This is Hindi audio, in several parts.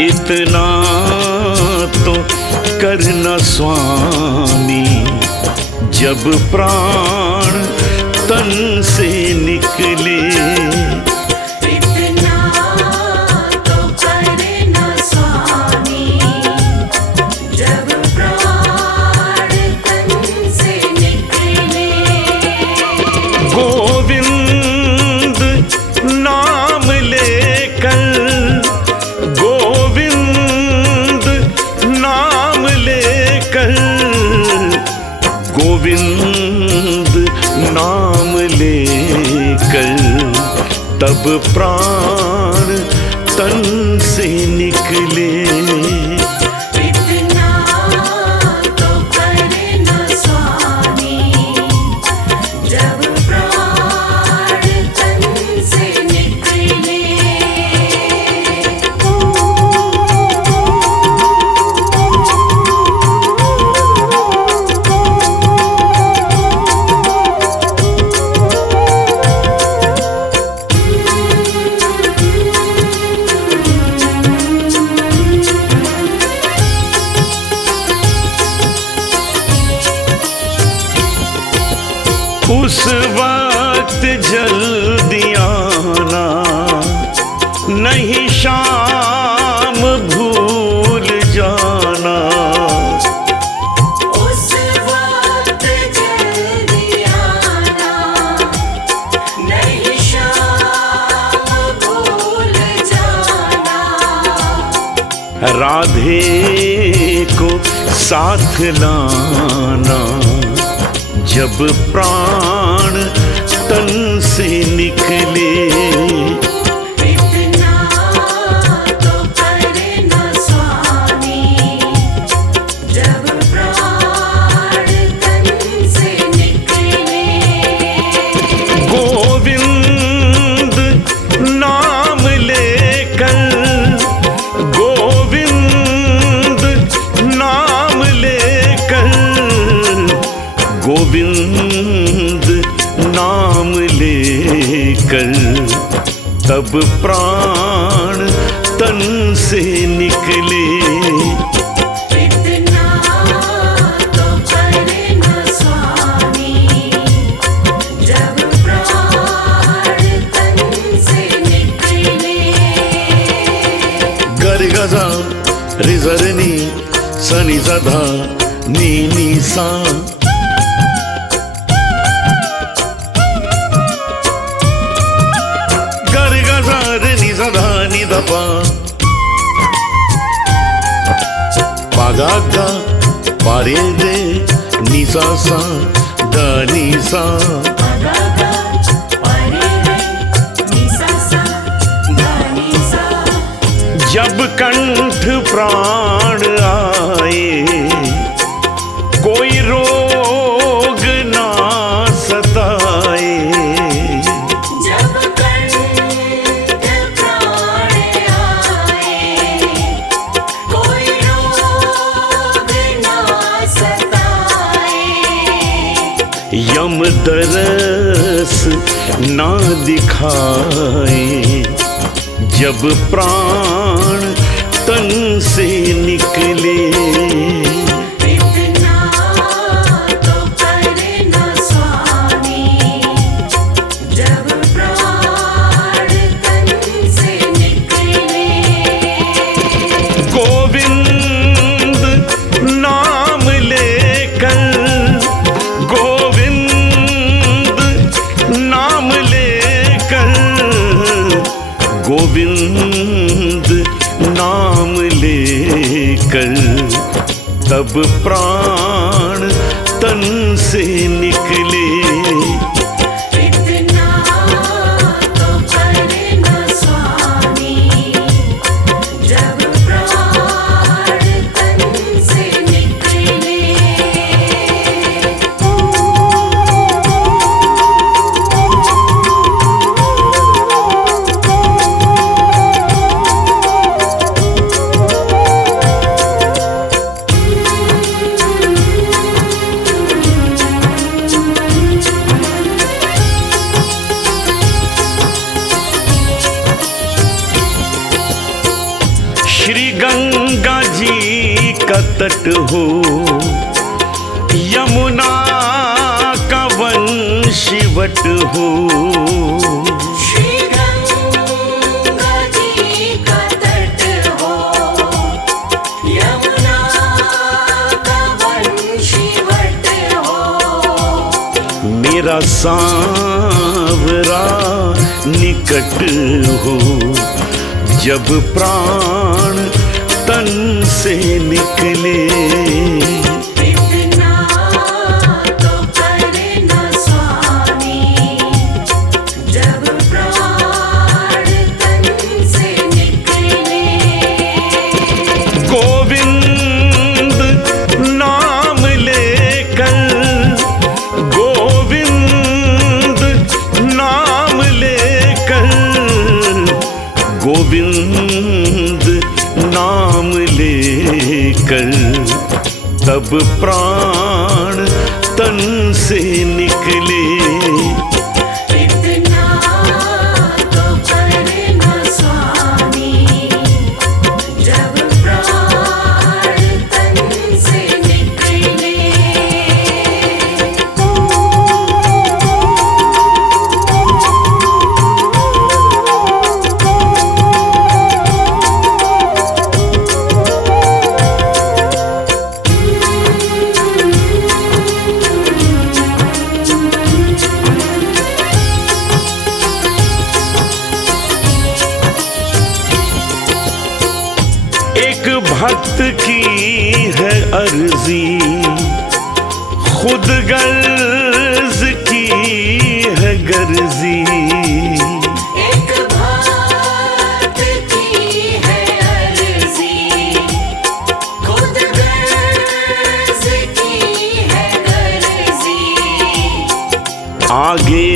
इतना तो करना स्वामी, जब प्राण तन से निकले। इतना तो करना स्वामी, जब प्राण तन से निकले। गोविंद नाम लेकर, गोविंद नाम लेकर, गोविंद नाम लेकर, तब प्राण तन से निकले। इतना तो करना स्वामी, जब प्राण तन से निकले। उस वक्त जल्दी आना, नहीं शाम भूल जाना। उस वक्त जल्दी आना, नहीं शाम भूल जाना। राधे को साथ लाना, जब प्राण तन से निकले। इतना तो करना स्वामी, जब प्राण तन से निकले। गोविंद नाम लेकर, गोविंद नाम लेकर, गोविंद नाम लेकर, तब प्राण तन से निकले। इतना तो करना स्वामी, जब प्राण तन से निकले। गरगजा रिजरनी सनी सदा नी नी सा। गरगजा नी सदा नी दपा, पागा पारे दे नी सा सा दा नी सा। जब कंठ प्राण आए, कोई रोग ना सताए। जब कंठ प्राण आए, कोई रोग ना सताए। यम दरस ना दिखाए, जब प्राण तन से निकले। इतना तो करना स्वामी, जब प्राण तन से निकले। गोविंद नाम लेकर, गोविंद नाम लेकर, गोविंद नाम लेकर, तब प्राण तन से निकले। इतना तो करना स्वामी, जब प्राण तन से निकले। शिवट हो। श्री गंगा जी का तट हो, यमुना का वंशीवट हो। मेरा सांवरा निकट हो, जब प्राण तन से निकले। इतना तो करे न स्वामी, जब प्राण तन से निकले। गोविंद नाम लेकर, गोविंद नाम लेकर, गोविंद नाम लेकर, तब प्राण तन से निकले। इतना तो करे न स्वामी, जब प्राण तन से निकले। एक भक्त की है अर्जी, खुद गर्ज की है गर्जी। एक भक्त की है अर्जी, खुद गर्ज की है गर्जी। आगे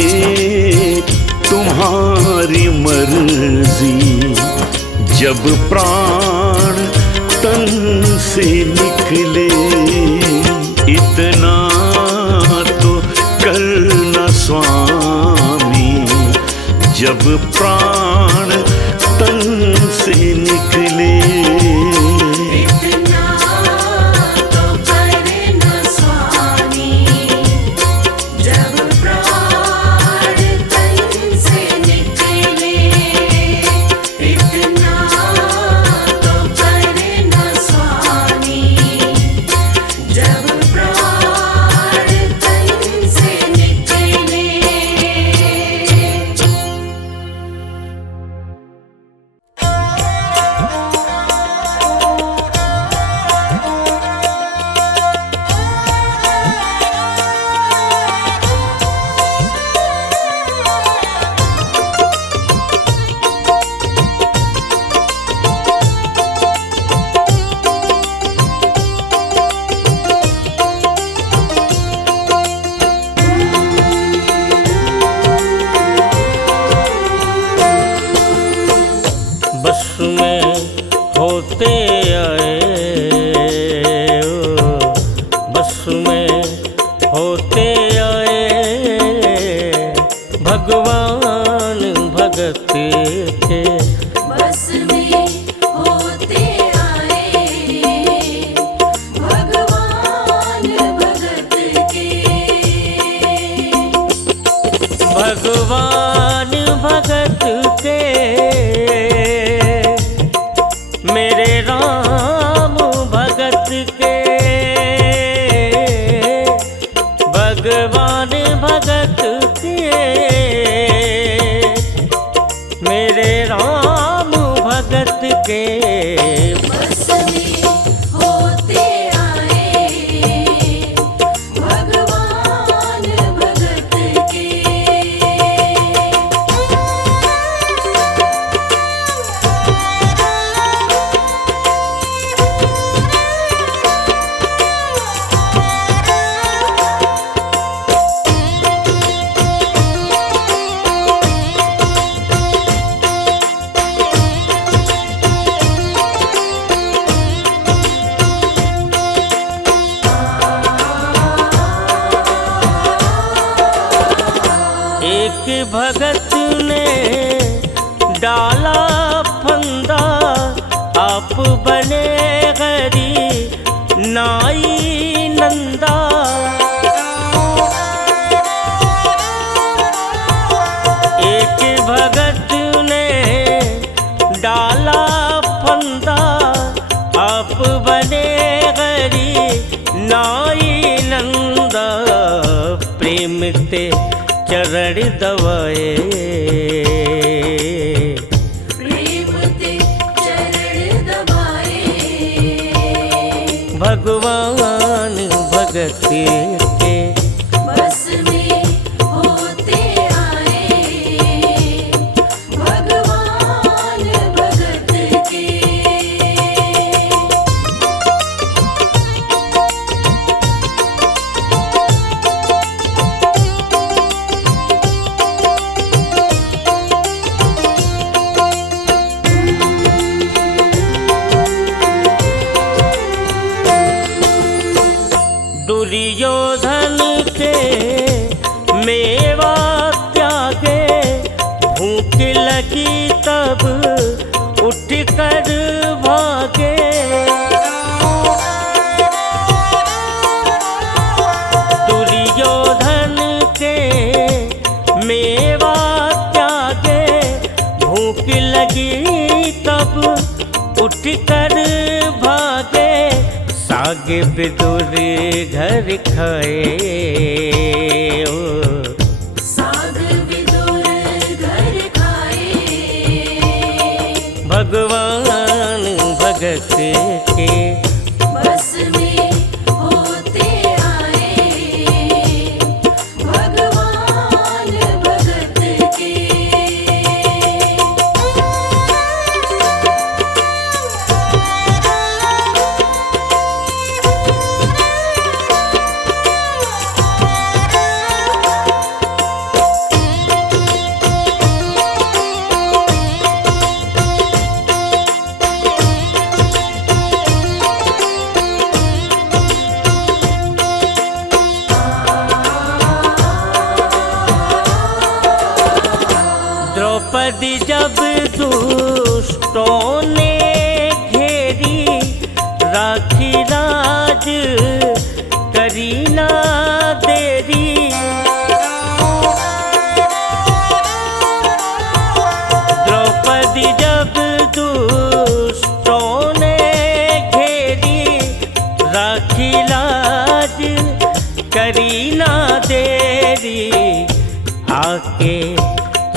तुम्हारी मर्जी, जब प्राण तन से निकले। इतना तो करना स्वामी, जब प्राण तन से निकले। इतना तो करे न स्वामी, जब प्राण तन से निकले। इतना तो करे न स्वामी, जब प्राण तन से निकले। बस में होते आए ओ, बस में होते आए, भगवान भगत के। बस में होते आए, भगवान भगत के। भगवान भगत के, मेरे राम भगत के। भगवान भगत के, मेरे राम भगत के। बस में होते आए, भगवान भगत के। एक भगत ने डाला फंदा, आप बने गरी नाई नंदा। ते चरण दबाए, प्रेम ते चरण दबाए। भगवान भगत के बस में होते आए, भगवान भगत के। दुर्योधन के मेवा त्यागे, भूख लगी तब उठ कर भागे। दुर्योधन के मेवा त्यागे, भूख लगी तब उठ कर भागे। साग विदुर घर खाए, ओ साग विदुर घर खाए, भगवान भगत के बस में होते आए, भगवान भगत के। द्रौपदी जब दुष्टों ने घेरी, राखी राज करी ना देरी। द्रौपदी जब दुष्टों ने घेरी, राखी लाज करी ना देरी। आके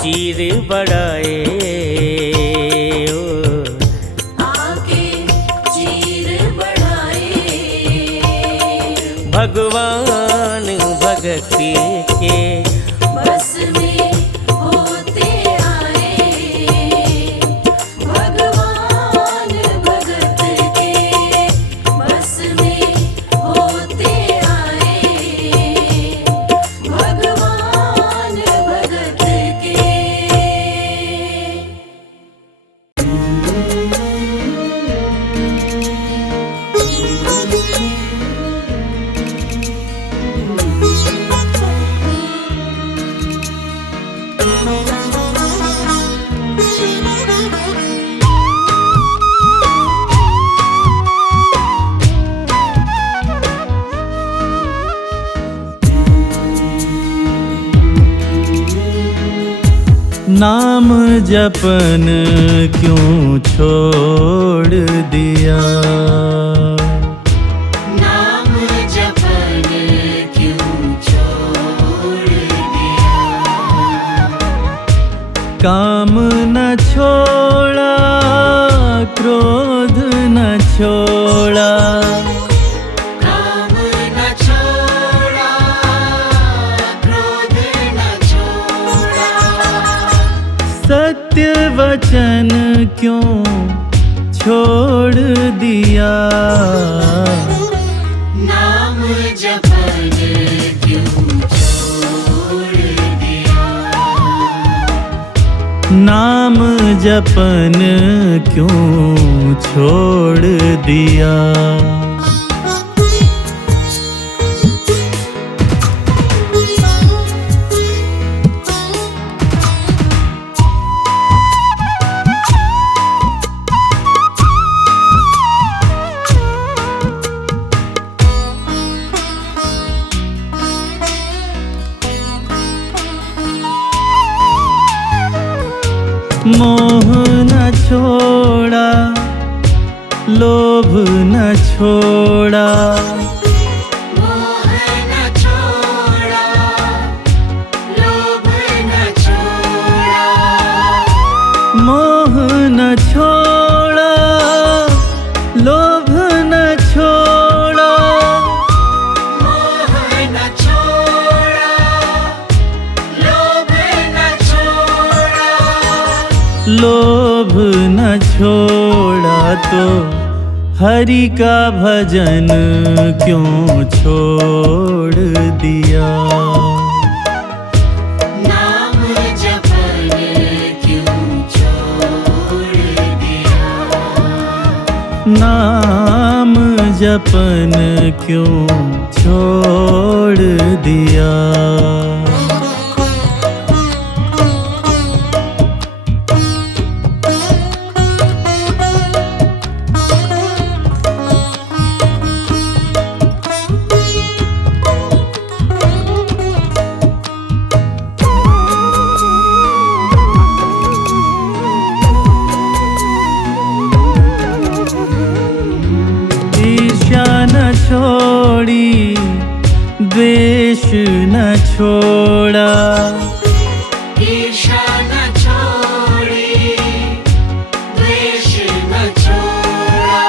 चीर बढ़ाए, ओ आके चीर बढ़ाए, भगवान भगत के बस में होते आए, भगवान भगत के। बस में होते आए, भगवान भगत के। नाम जपन क्यों छोड़ दिया, नाम जपन क्यों छोड़ दिया। काम न छोड़ा क्रोध न छोड़ा, काम न छोड़ा क्रोध न छोड़ा। सत्य वचन क्यों छोड़ दिया, नाम जपन क्यों छोड़ दिया। नाम जपन क्यों छोड़ दिया। मोह न छोड़ा लोभ न छोड़ा, मोह न छोड़ा लोभ न छोड़ा तो हरि का भजन क्यों छोड़ दिया। नाम जपन क्यों छोड़ दिया। नाम जपन क्यों छोड़ दिया। ईर्ष्या न छोड़ी द्वेष न छोड़ा। ईर्ष्या न छोड़ी द्वेष न छोड़ा।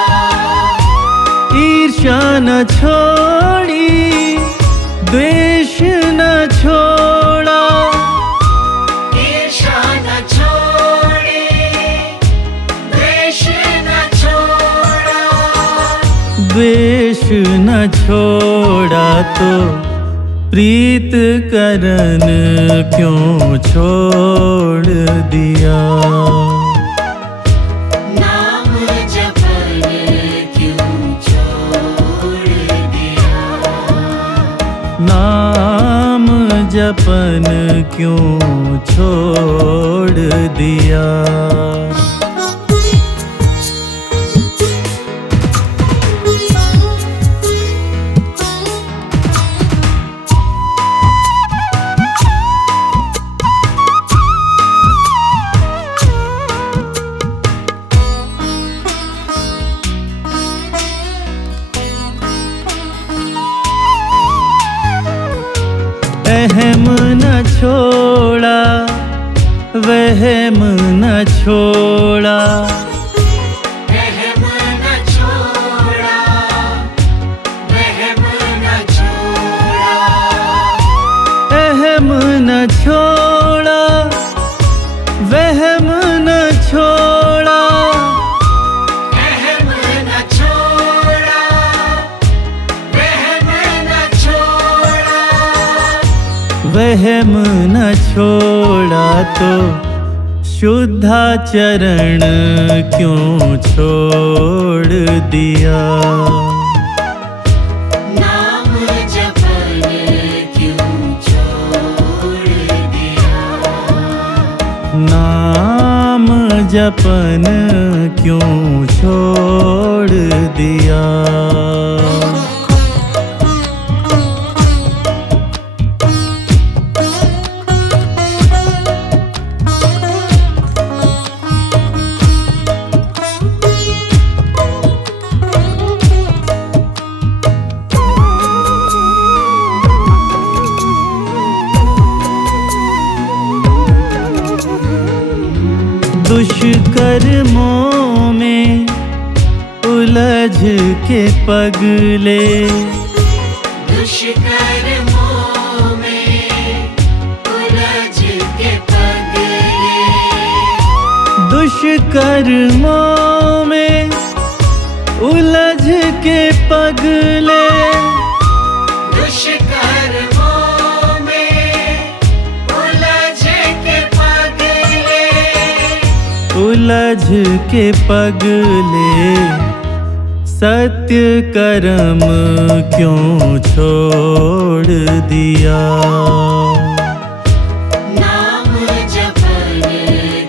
ईर्ष्या न छोड़ी द्वेष न छोड़ा। ईर्ष्या न छोड़ी द्वेष न छोड़ा। द्वेष न छोड़ा तो प्रीत करन क्यों छोड़ दिया। नाम जपन क्यों छोड़ दिया। नाम जपन क्यों छोड़ दिया। अहम न छोड़ा वहम न छोड़ा। वहम न छोड़ा वहम न छोड़ा। अहम न छोड़ा वहम न छोड़ा। अहम न छोड़ा वहम न छोड़ा। वहम न छोड़ा तो शुद्धाचरण क्यों छोड़ दिया। नाम जपन क्यों छोड़ दिया। नाम जपन क्यों छोड़ दिया। दुष्कर्मों में उलझ के पगले। दुष्कर्मों में उलझ के पगले। दुष्कर्मों में उलझ के पगले। दुष्कर्मों में उलझ के पगले। उलझ के पगले सत्य कर्म क्यों छोड़ दिया। नाम जपन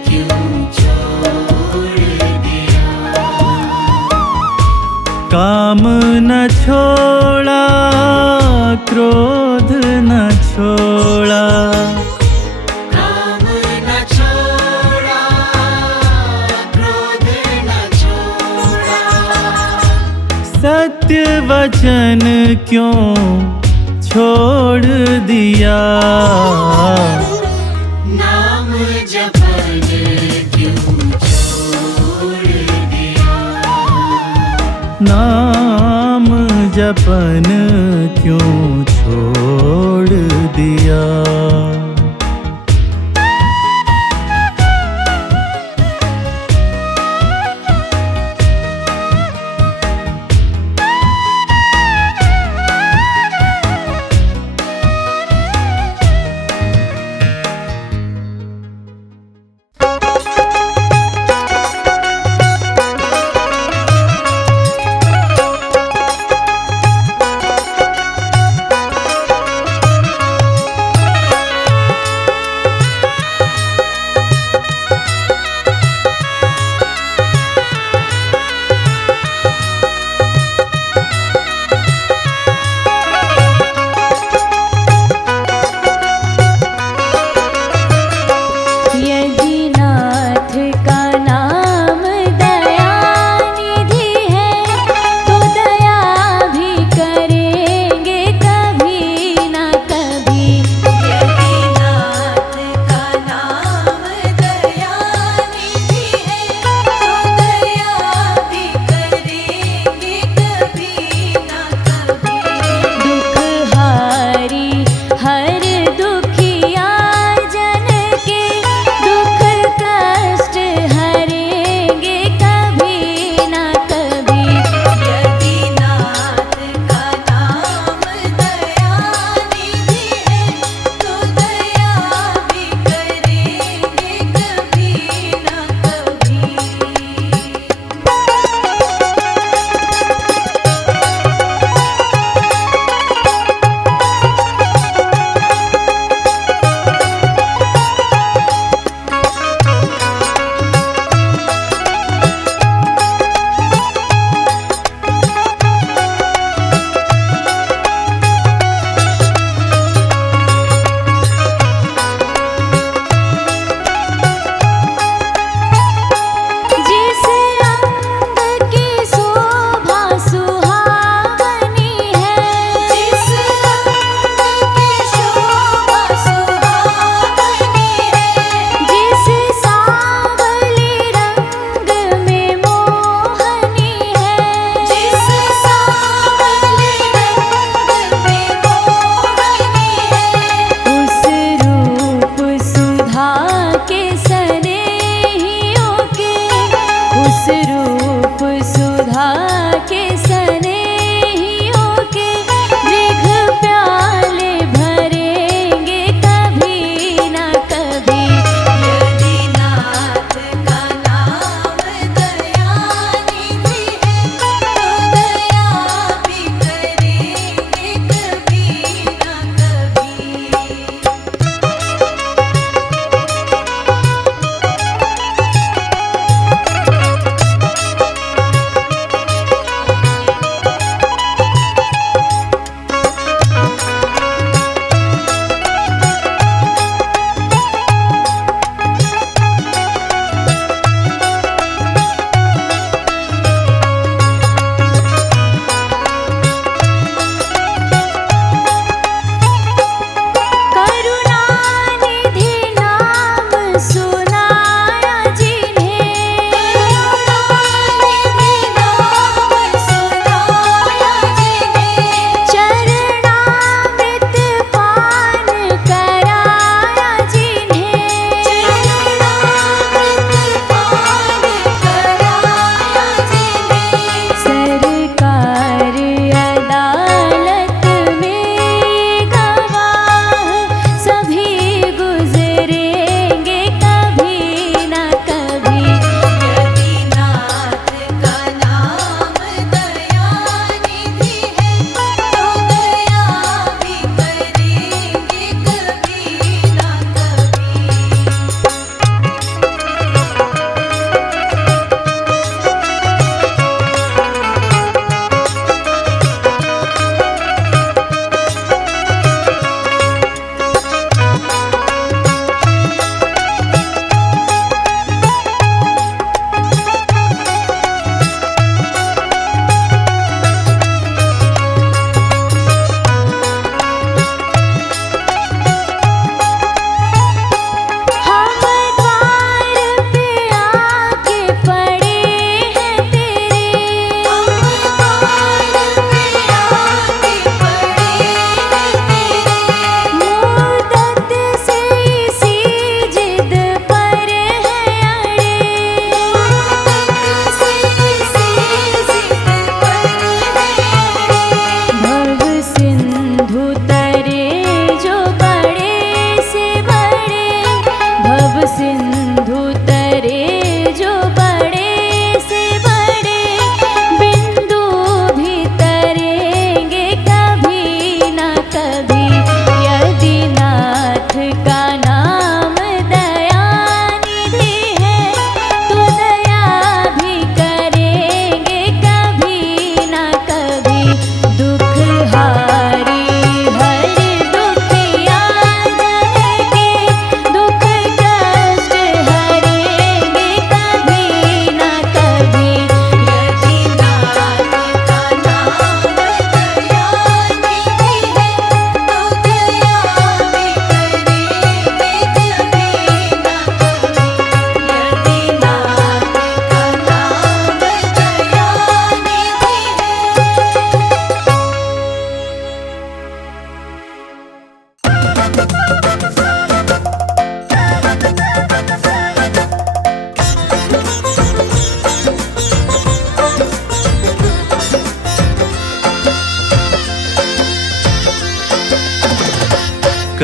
क्यों छोड़ दिया। काम न छोड़ा क्रोध न छोड़ा। काम न छोड़ा क्रोध न छोड़ा। सत्य वचन क्यों छोड़ दिया। नाम जपन क्यों छोड़ दिया। नाम जपन क्यों छोड़ दिया।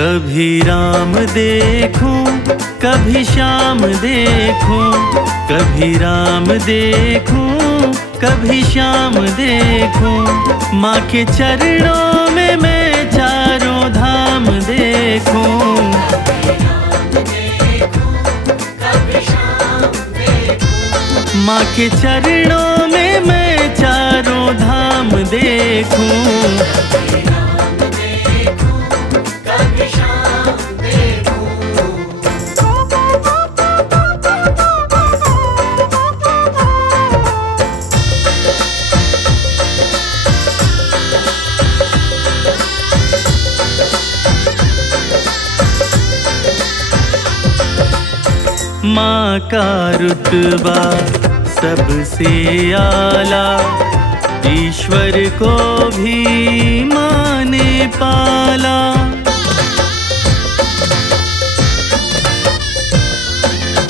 कभी राम देखूं कभी श्याम देखूं, कभी राम देखूं कभी श्याम देखूं, माँ के चरणों में मैं चारों धाम देखूं। माँ के चरणों में मैं चारों धाम देखूं। माँ का रुतबा सबसे आला, ईश्वर को भी माँ ने पाला।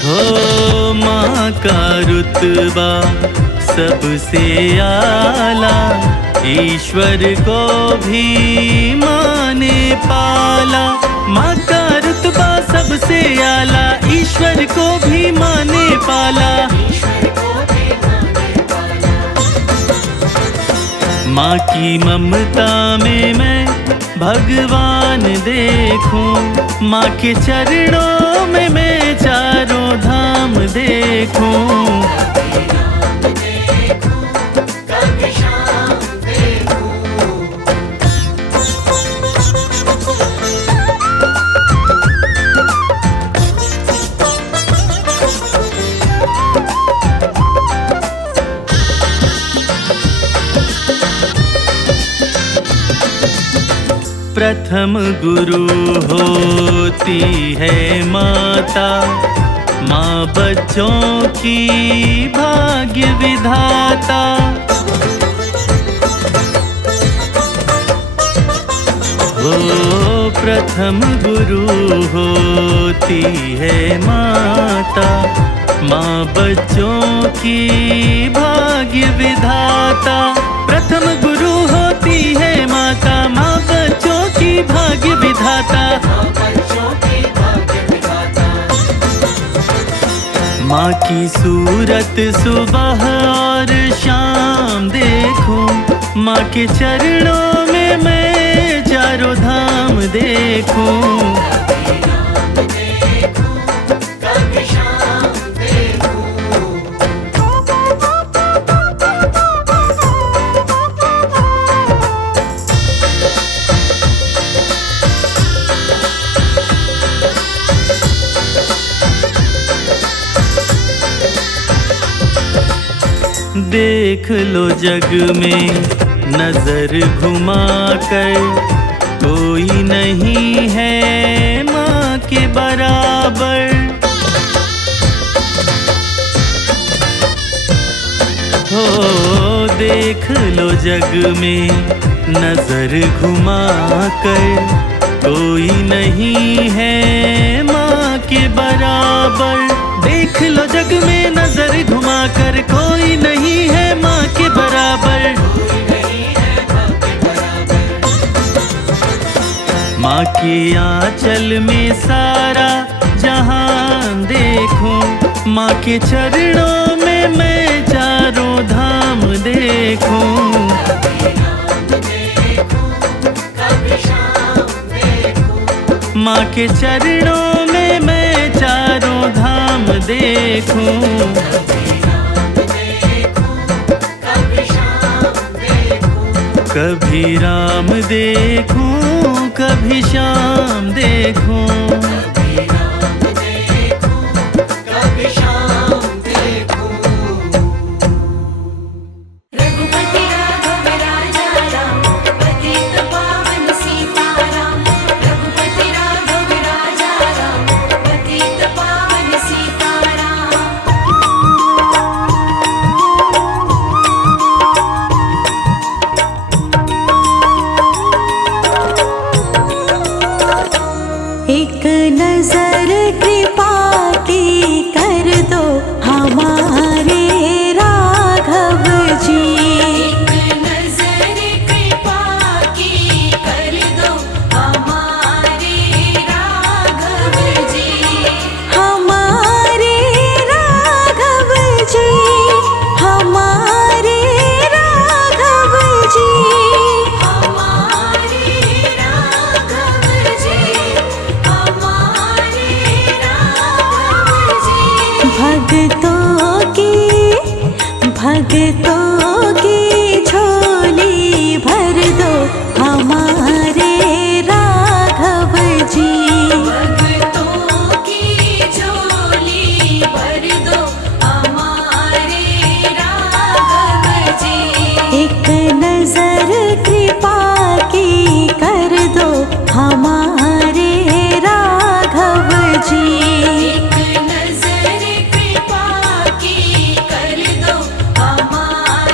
हो माँ का रुतबा सबसे आला, ईश्वर को भी माँ ने पाला। माँ का रुतबा सबसे आला, ईश्वर को भी माँ ने पाला। माँ की ममता में मैं भगवान देखूं, माँ के चरणों में मैं चारों धाम देखूं। प्रथम गुरु होती है माता, माँ बच्चों की भाग्य विधाता। हो प्रथम गुरु होती है माता, माँ बच्चों की भाग्य विधाता। प्रथम गुरु होती है माता, माँ बच्चों की भाग्य विधाता। माँ की सूरत सुबह और शाम देखूं, माँ के चरणों में मैं चारों धाम देखूं। देख लो जग में नजर घुमा कर, कोई नहीं है माँ के बराबर। हो देख लो जग में नजर घुमा कर, कोई नहीं है माँ के बराबर। देख लो जग में नजर घुमा कर, कोई नहीं है माँ के बराबर। माँ के आंचल में सारा जहान देखूं, माँ के चरणों में मैं चारों धाम देखूं। माँ के चरणों में मैं चारों धाम देखूं। कभी राम देखूं कभी श्याम देखूं। एक नजर कृपा की कर दो हमारे राघव जी। एक नजर कृपा की कर दो हमारे भक्तों की झोली भर दो हमारे राघव जी। भक्तों की झोली भर दो हमारे राघव जी। एक नजर कृपा की कर दो हमारे राघव जी। एक नजर कृपा की कर दो हमारे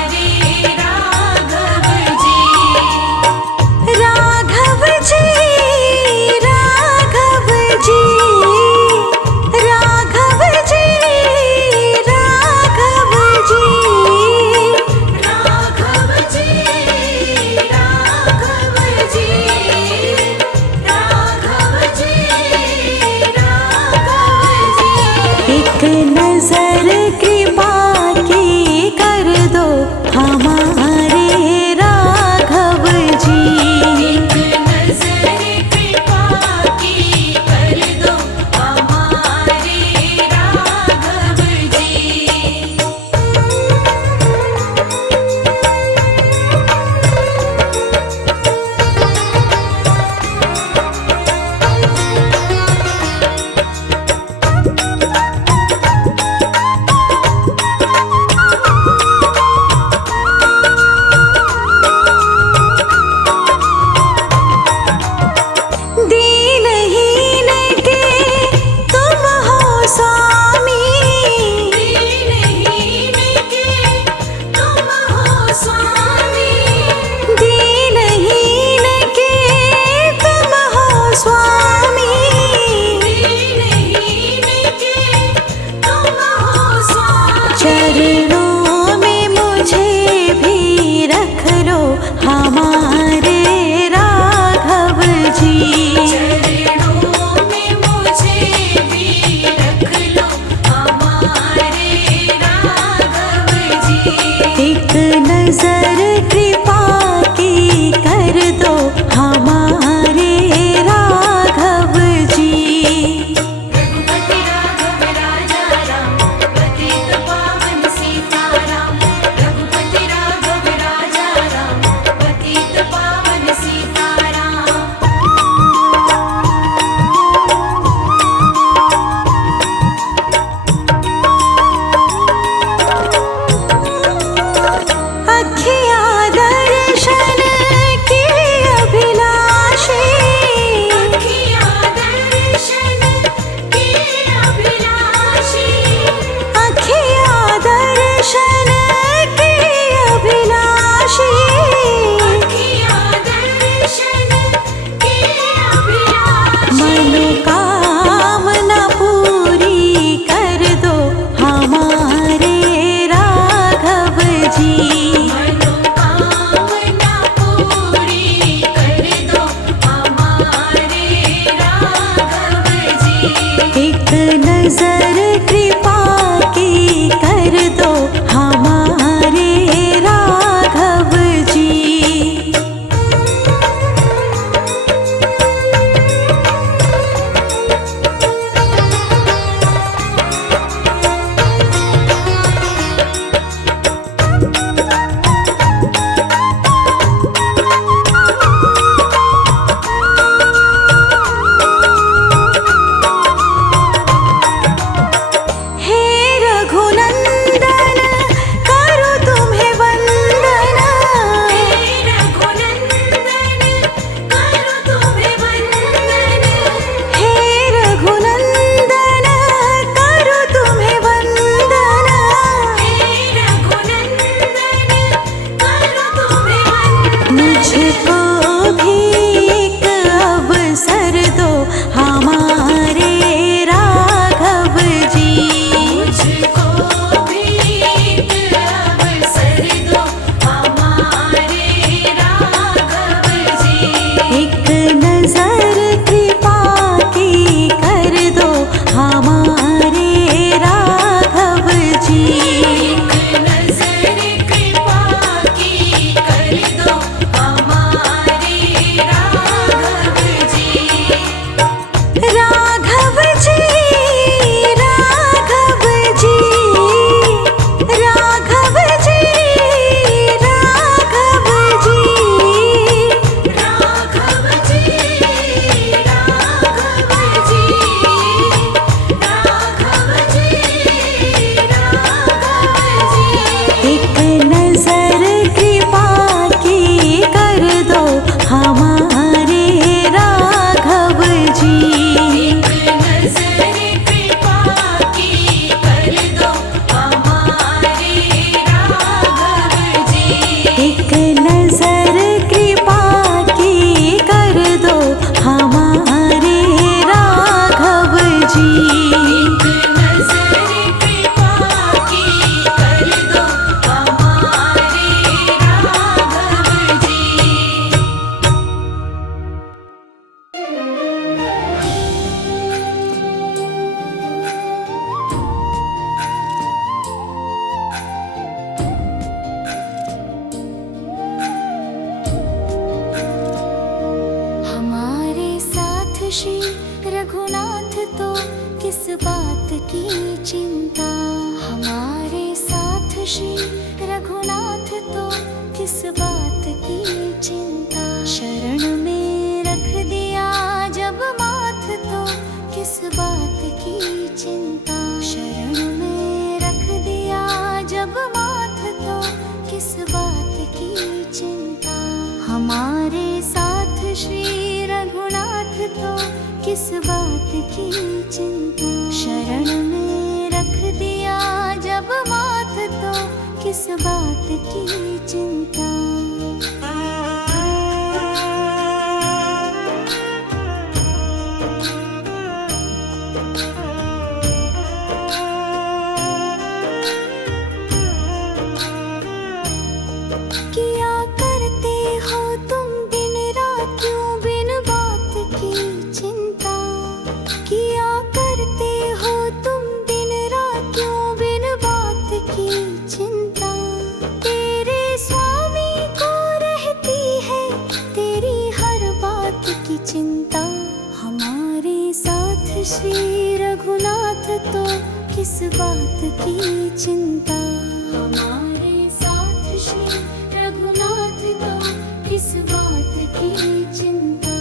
जी। एक नजर कृपा की कर दो हमारे राघव जी। हमारे साथ श्री रघुनाथ तो किस बात की चिंता। हमारे साथ श्री रघुनाथ तो किस बात की चिंता। शरण में रख दिया जब माथ तो किस बात की चिंता। शरण में रख दिया जब माथ तो किस बात की चिंता। हमारे साथ श्री रघुनाथ तो किस बात की चिंता। शरण में रख दिया जब माथ तो किस बात की चिंता। किया करते हो तुम दिन रात क्यों बिन बात की चिंता। किया करते हो तुम दिन रात क्यों बिन बात की चिंता। तेरे स्वामी को रहती है तेरी हर बात की चिंता। हमारे साथ श्री रघुनाथ तो किस बात की चिंता। हमारे साथ श्री रघुनाथ तो किस बात की चिंता।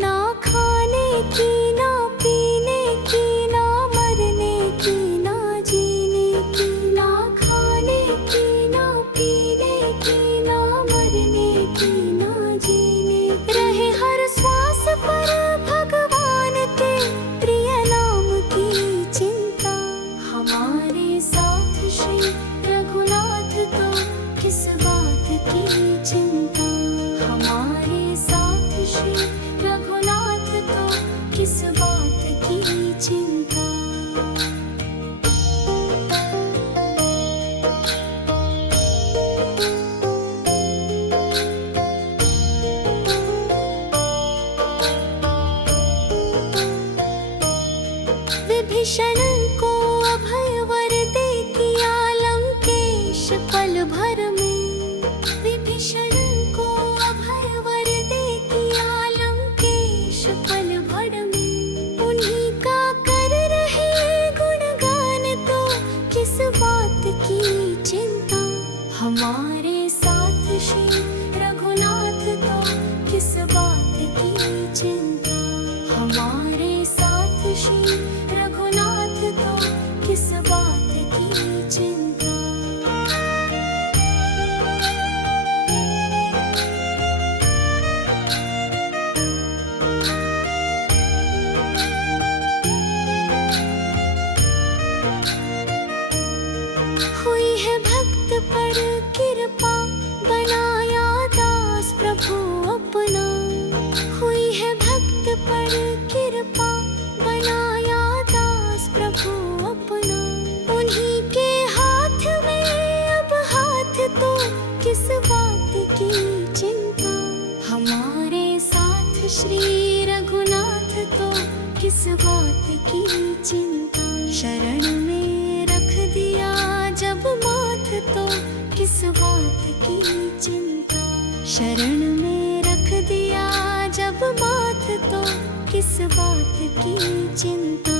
ना खाने की ना पीने की ना मरने की ना जीने की। ना खाने की ना पीने की ना मरने की ना जीने। रहे हर श्वास पर भगवान के प्रिय नाम की चिंता। हमारे साथ श्री रघुनाथ तो किस बात की चिंता। हमारे साथ श्री रघुनाथ तो किस बात की चिंता। विभीषण को अभय वर दे किया लंकेश पल भर में। विभीषण को अभय वर दे किया लंकेश पल भर में। उन्हीं का कर रहे गुणगान तो किस बात की चिंता। हमारे साथ श्री रघुनाथ तो किस बात की चिंता। हमारे साथ श्री रघुनाथ तो किस बात की चिंता। हुई है भक्त पर कृपा बनाया दास प्रभु अपना। हुई है भक्त पर कृपा बनाया दास प्रभु अपना। उन्हीं के हाथ में अब हाथ तो किस बात की चिंता। हमारे साथ श्री रघुनाथ तो किस बात की चिंता। शरण में रख दिया जब माथ तो किस बात की चिंता। शरण में रख दिया जब माथ तो किस बात की चिंता।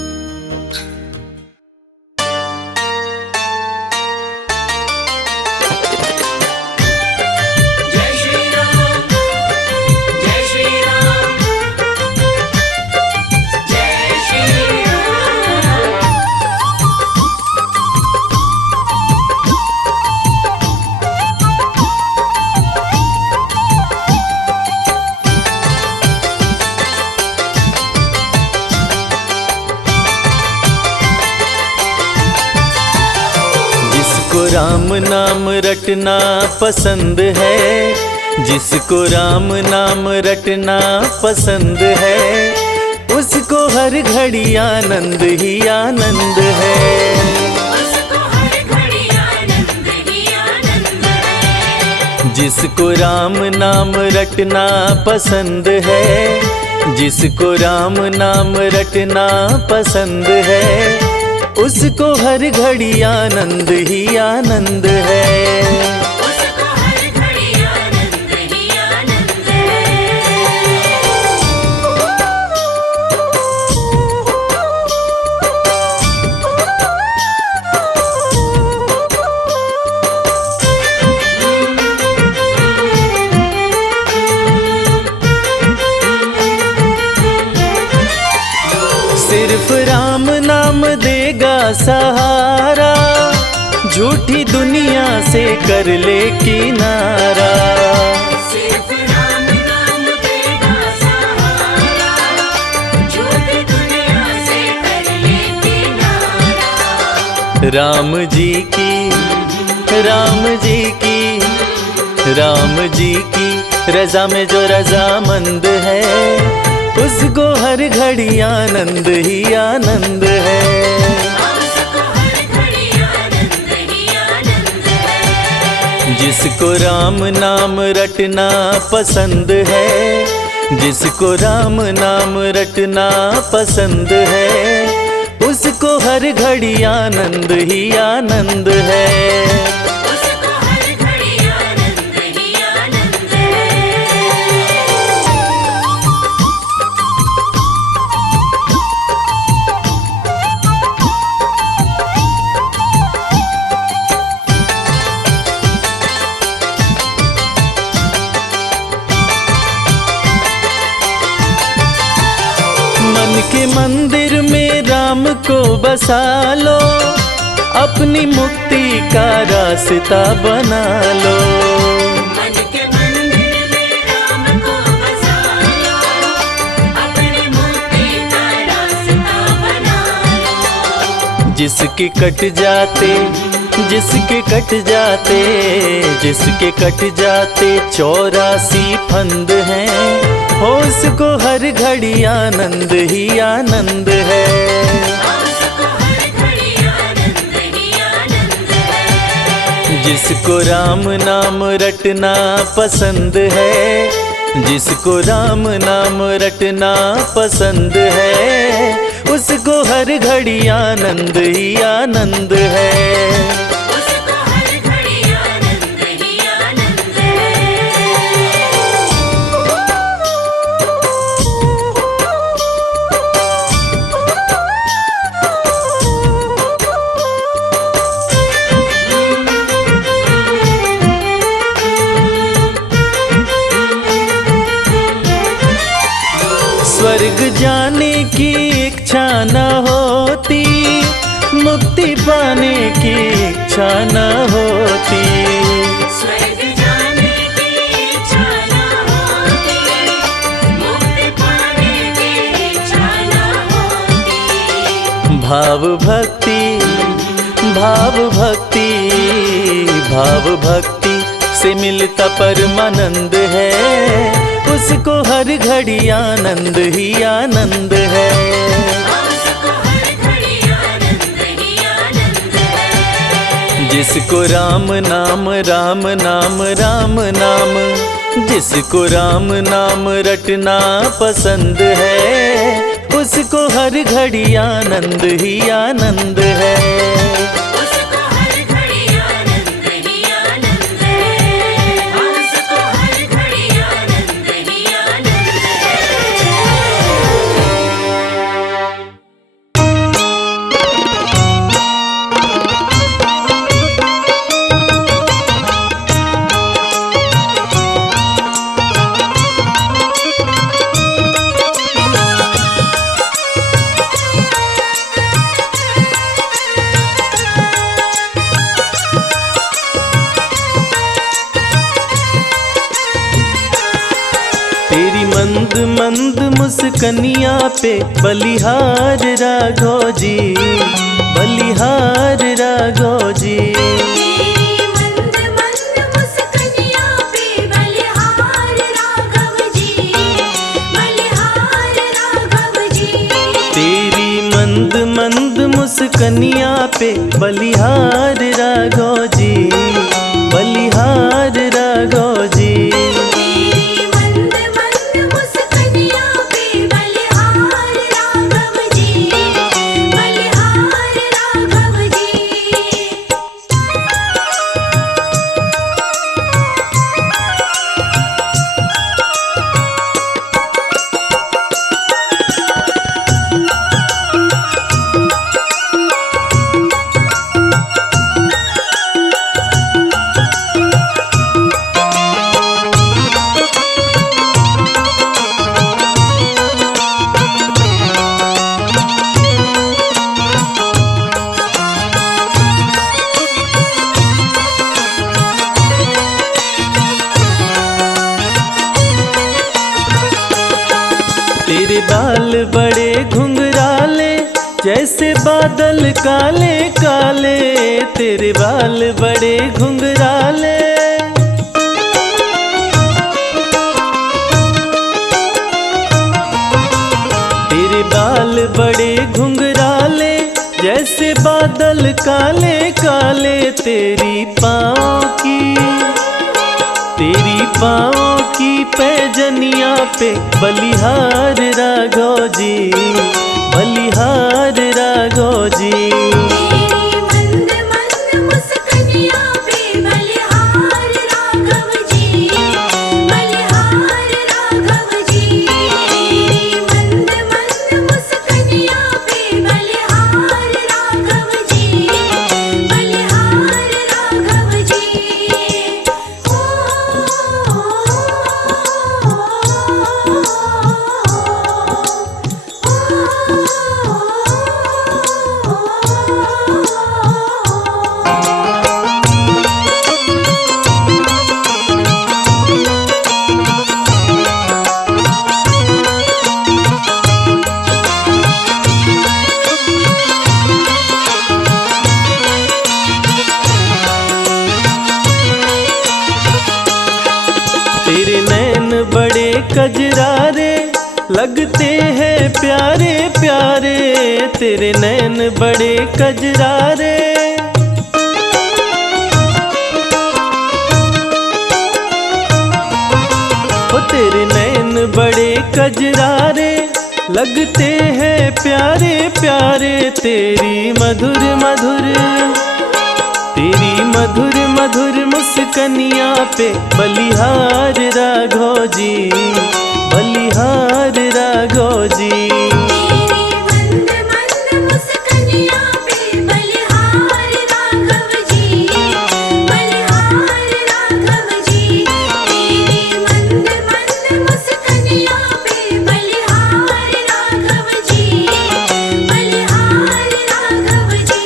जय श्री राम जय श्री राम जय श्री राम। जिसको राम नाम रटना पसंद है, जिसको राम नाम रटना पसंद है, उसको हर घड़ी आनंद ही आनंद है। उसको हर घड़ी आनंद ही आनंद है। जिसको राम नाम रटना पसंद है, जिसको राम नाम रटना पसंद है, उसको हर घड़ी आनंद ही आनंद है। उसको हर घड़ी आनंद ही आनंद है। सिर्फ राम नाम देगा सहारा, झूठी दुनिया से कर ले किनारा। सिर्फ राम नाम देगा सहारा, झूठी दुनिया से कर ले किनारा। राम जी की, राम जी की, राम जी की रजा में जो रजामंद है, उसको हर घड़ी आनंद ही आनंद है। उसको हर घड़ी आनंद ही आनंद है। जिसको राम नाम रटना पसंद है, जिसको राम नाम रटना पसंद है, उसको हर घड़ी आनंद ही आनंद है। उसको हर घड़ी आनंद ही आनंद है। मन के मंदिर में राम को बसा लो, अपनी मुक्ति का रास्ता बना लो। मन के मंदिर में राम को बसा लो, अपनी मुक्ति का रास्ता बना लो। जिसके कट जाते, जिसके कट जाते, जिसके कट जाते 84 फंद हैं, हो उसको हर घड़ी आनंद ही आनंद है। उसको हर घड़ी आनंद ही आनंद है। जिसको राम नाम रटना पसंद है, जिसको राम नाम रटना पसंद है, उसको हर घड़ी आनंद ही आनंद है। उसको हर घड़ी आनंद ही आनंद है। स्वर्ग जाने की इच्छा न होती, मुक्ति पाने की इच्छा न होती। स्वर्ग जाने की इच्छा न होती, मुक्ति पाने की इच्छा न होती। भाव भक्ति, भाव भक्ति, भाव भक्ति से मिलता परमानंद है, उसको हर घड़ी आनंद ही आनंद है। उसको हर घड़ी आनंद ही आनंद है। जिसको राम नाम, राम नाम, राम नाम, जिसको राम नाम रटना पसंद है, उसको हर घड़ी आनंद ही आनंद है। उसको हर घड़ी आनंद ही आनंद है। उसको हर घड़ी आनंद ही आनंद है। तेरी मंद मंद मुस्कनिया पे बलिहार राघो जी, बलिहार राघो जी। मुस्कनिया पे बलिहार राघव जी, बलिहार राघव जी। तेरी मंद मंद मुस्कनिया पे बलिहार राघव जी, बलिहार राघव जी। तेरे बाल बड़े घुंघराले जैसे बादल काले काले, तेरे बाल बड़े घुंघराले। तेरे बाल बड़े घुंघराले जैसे बादल काले काले, तेरी पाँव की पैजनिया पे बलिहार राघव जी, बलिहार राघव जी। तेरी मंद मंद मुस्कनिया पे बलिहार राघव जी, बलिहार राघव जी। तेरी मंद मंद मुस्कनिया पे बलिहार राघव जी, बलिहार राघव जी। तेरे नैन बड़े कजरारे लगते हैं प्यारे प्यारे, तेरे नैन बड़े कजरारे। ओ तेरे नैन बड़े कजरारे लगते हैं प्यारे प्यारे, तेरी मधुर मधुर मुस्कनिया पे बलिहार राघव जी, बलिहार राघव जी। तेरी मंद मंद मुस्कनिया पे बलिहार राघव जी, बलिहार राघव जी। तेरी मंद मंद मुस्कनिया पे बलिहार राघव जी, बलिहार राघव जी।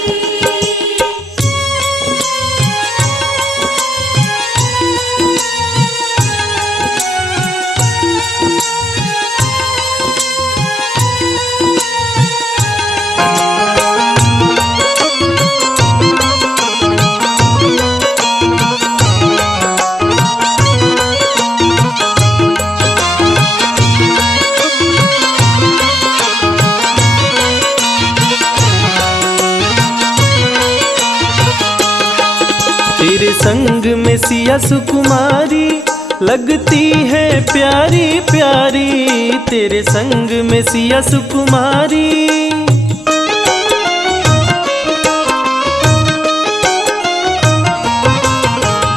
तेरे संग में सिया सुकुमारी लगती है प्यारी प्यारी, तेरे संग में सिया सुकुमारी।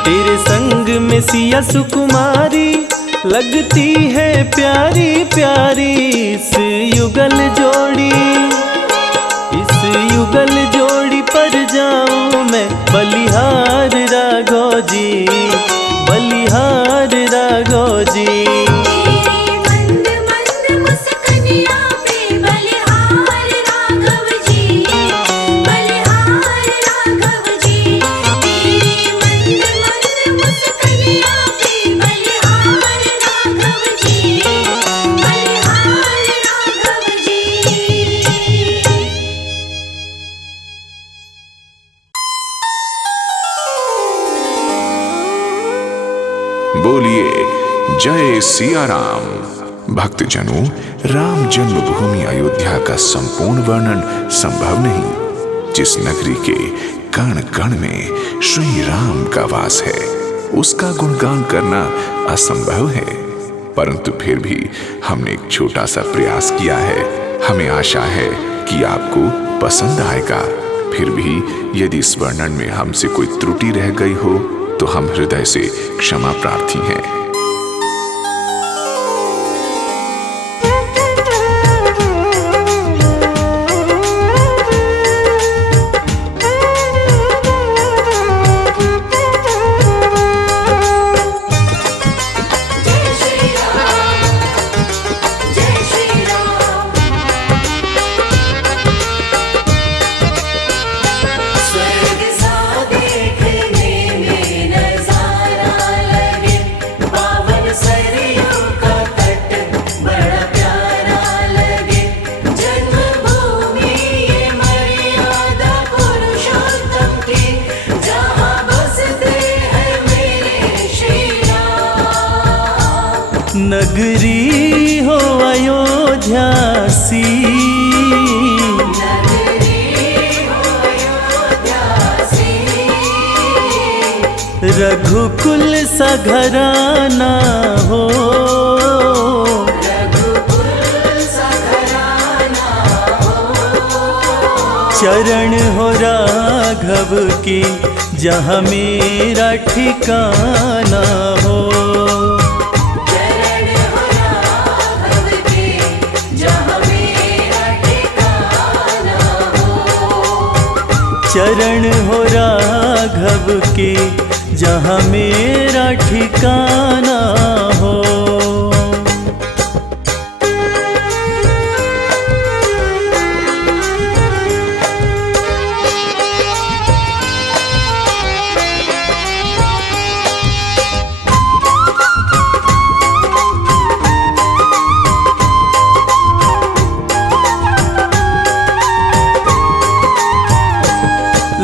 तेरे संग में सिया सुकुमारी लगती है प्यारी प्यारी, इस युगल जोड़ी पर जाऊं मैं बलिहार राघव जी, बलिहार राघव जी। तेरी मंद मंद मुस्कनिया पे बलिहार राघव जी, बलिहार राघव जी। तेरी मंद मंद मुस्कनिया पे बलिहार राघव जी, बलिहार राघव जी। बोलिए जय सिया राम। भक्तजनों, राम जन्मभूमि अयोध्या का संपूर्ण वर्णन संभव नहीं, जिस नगरी के कण कण में श्री राम का वास है, उसका गुणगान करना असंभव है। परंतु फिर भी हमने एक छोटा सा प्रयास किया है। हमें आशा है कि आपको पसंद आएगा। फिर भी यदि इस वर्णन में हमसे कोई त्रुटि रह गई हो तो हम हृदय से क्षमा प्रार्थी हैं। जय श्री राम जय श्री राम। स्वर्ग सा देखने में नजारा लगे, पावन सरयू का तट बड़ा प्यारा लगे। जन्मभूमि ये मर्यादा पुरुषोत्तम की, जहाँ बसते हैं मेरे श्री राम। नगरी हो अयोध्या सी, रघुकुल सा घराना हो, चरण हो राघव की जहाँ मेरा ठिकाना हो। चरण हो राघव के जहाँ मेरा ठिकाना हो।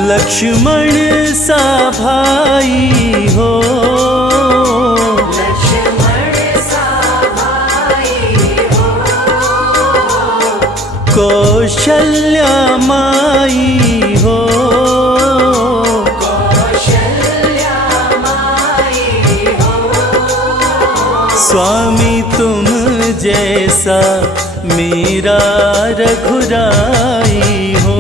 लक्ष्मण सा भाई हो, कौशल्या माई हो, स्वामी तुम जैसा मेरा रघुराई हो।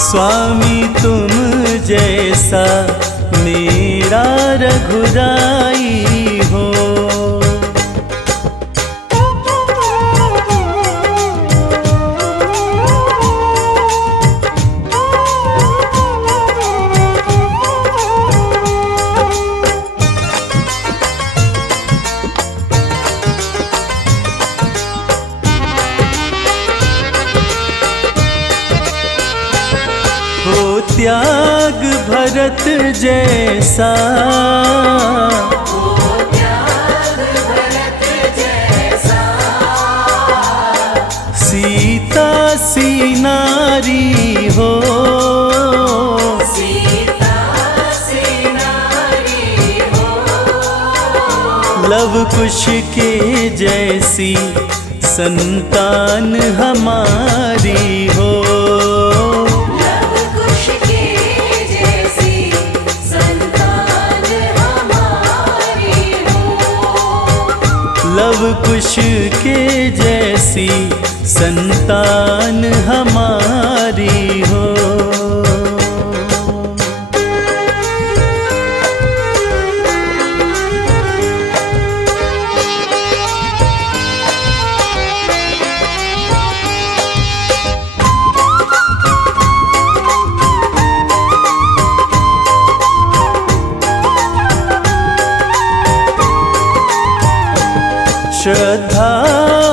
स्वामी तुम जैसा मेरा रघुराई हो। हो त्याग भरत जैसा, सीता सी नारी हो, लव कुश के जैसी संतान हमारी हो। लव कुश के जैसी संतान हमारी हो। श्रद्धा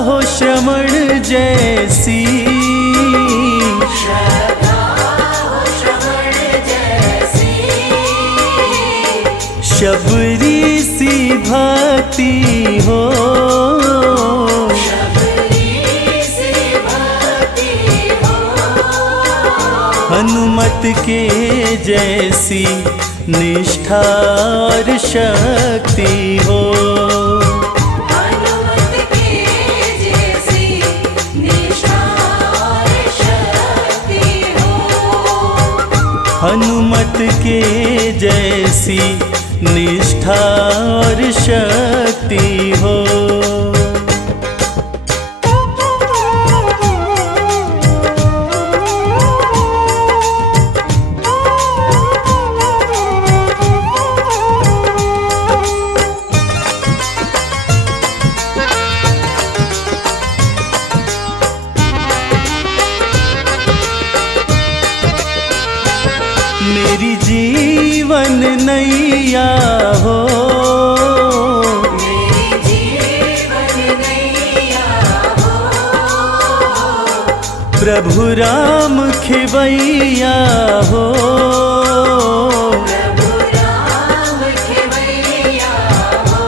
हो श्रवण जैसी, शबरी सी भक्ति हो, हनुमत के जैसी निष्ठा और शक्ति हो। के जैसी निष्ठा और शक्ति हो। मेरी जीवन नैया हो, मेरी जीवन नैया हो, प्रभु राम खिवैया हो। प्रभु राम खिवैया हो,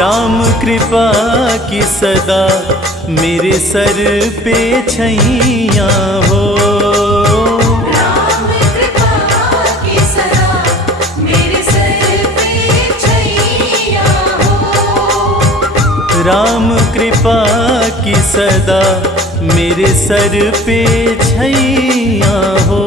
राम कृपा की सदा मेरे सर पे छैया हो। राम कृपा की सदा मेरे सर पे छैया हो। राम कृपा की सदा मेरे सर पे छैया हो।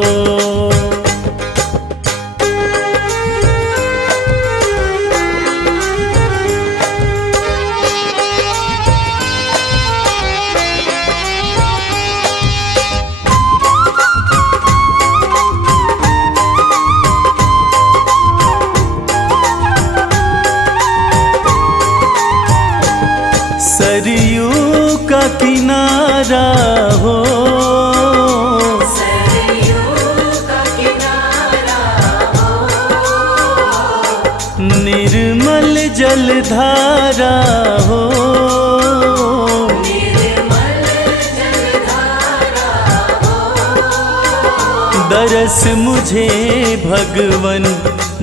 सरयू का किनारा हो, सरयू का किनारा हो, निर्मल जलधारा हो। निर्मल जलधारा हो। दरस मुझे भगवन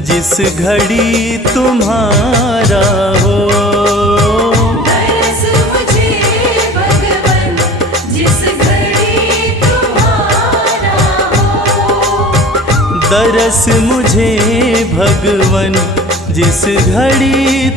जिस घड़ी तुम्हारा हो। दरस मुझे भगवन जिस घड़ी तुम्हारा हो। दरस मुझे भगवन जिस घड़ी